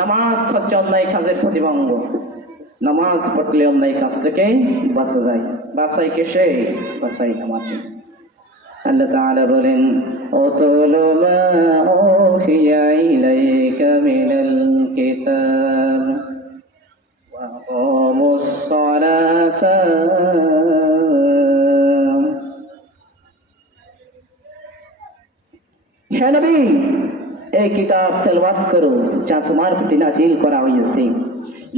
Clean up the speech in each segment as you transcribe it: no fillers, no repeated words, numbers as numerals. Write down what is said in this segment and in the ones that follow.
নামাজ হচ্ছে অন্যায় কাজের প্রতিবন্ধ। নামাজ পড়লে অন্যায় কাজ থেকে বাঁচা যায়। বাঁচাই কিসে? বাঁচাই নামাজে। আল্লাহ তাআলা বলেন, উতলু মা উহিয়া ইলাইকা মিনাল কিতাব ওয়া আকিমুস সালাতা। হে নবী, এই কিতাব তেলাওয়াত করো যা তোমার প্রতি নাজিল করা হয়েছে।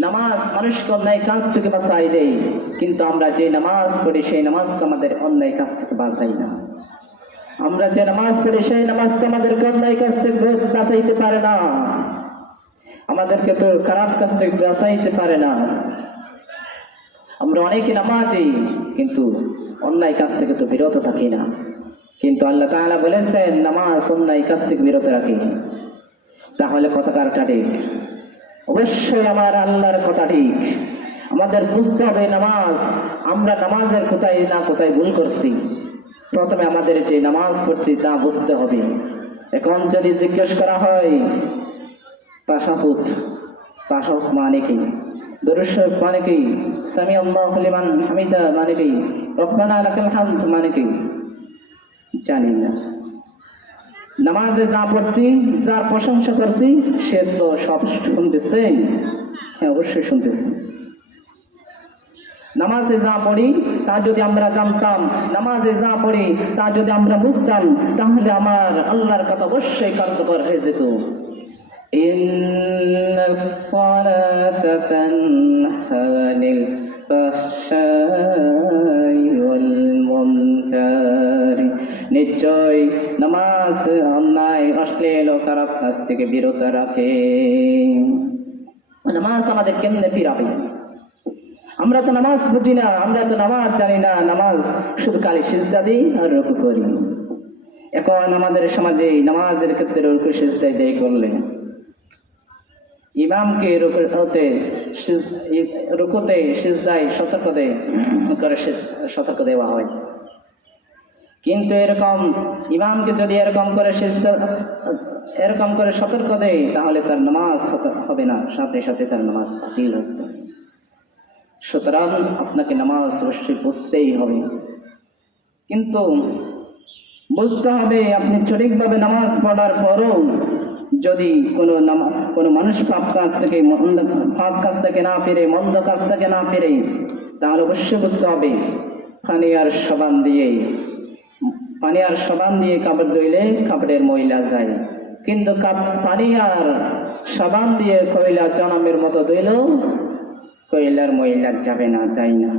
নামাজ মানুষকে অন্যায় কাজ থেকে বাঁচাই দেয়, কিন্তু আমরা যে নামাজ পড়ি সেই নামাজ তো আমাদের অন্যায় কাজ থেকে বাঁচাই না। আমরা যে নামাজ পড়ি সেই নামাজ তো আমাদেরকে অন্যায় কাজ থেকে বাঁচাইতে পারে না, আমাদেরকে তো খারাপ কাজ থেকে বাঁচাইতে পারে না। আমরা অনেকে নামাজি, কিন্তু অন্যায় কাজ থেকে তো বিরত থাকি না। কিন্তু আল্লাহ তাআলা বলেছেন নামাজ অন্যায় কাজ থেকে বিরত রাখে। তাহলে কথা কারটা ঠিক? অবশ্যই আমার আল্লাহর কথা ঠিক। আমাদের বুঝতে হবে নামাজ, আমরা নামাজের কোথায় না কোথায় ভুল করছি। প্রথমে আমাদের যে নামাজ পড়ছি তা বুঝতে হবে। এখন যদি জিজ্ঞেস করা হয় তাশাহুদ, তাশাহুদ মানে কি, দুরূদ শরীফ মানে কি, সামি আল্লাহু লিমান হামিদা মানে কি, রব্বানা লাকাল হামদ মানে কি, জানি না। নামাজে যা পড়ছি, যার প্রশংসা করছি, সে তো সব শুনতেছে। হ্যাঁ, অবশ্যই শুনতেছে। নামাজে যা পড়ি তা যদি আমরা জানতাম, নামাজে যা পড়ি তা যদি আমরা বুঝতাম, তাহলে আমার আল্লাহর কথা অবশ্যই কার্যকর হয়ে যেত। ইন্নাস সালাতা তানহা আনিল ফাহশাই ওয়াল মুনকার। নিশ্চয় নামাজ অন্যায়, অশ্লীল ও খারাপ কাজ থেকে বিরত রাখে। নামাজ আমাদের কেমনে ফিরাবে? আমরা তো নামাজ বুঝি না, আমরা তো নামাজ জানি না। নামাজ শুধু খালি সিজদা দিই আর রুকু করি। এখন আমাদের সমাজে নামাজের ক্ষেত্রে রুকু সিজদা দেয় করলে ইমামকে রুকুতে সিজদায় সতর্ক দেওয়া হয়। কিন্তু এরকম ইমামকে যদি এরকম করে সতর্ক দেয়, তাহলে তার নামাজ হবে না, সাথে সাথে তার নামাজ বাতিল হতো। সুতরাং আপনাকে নামাজ অবশ্যই বুঝতেই হবে। কিন্তু বুঝতে হবে আপনি সঠিকভাবে নামাজ পড়ার পরও যদি কোনো মানুষ পাপ কাজ থেকে না ফিরে, মন্দ কাজ থেকে না ফিরে, তাহলে অবশ্যই বুঝতে হবে পানি আর সাবান দিয়ে কাপড় ধুইলে কাপড়ের ময়লা যায়, কিন্তু পানি আর সাবান দিয়ে কয়লা জনমের মতো ধুইলেও কয়লার ময়লা যাবে না, যায় না।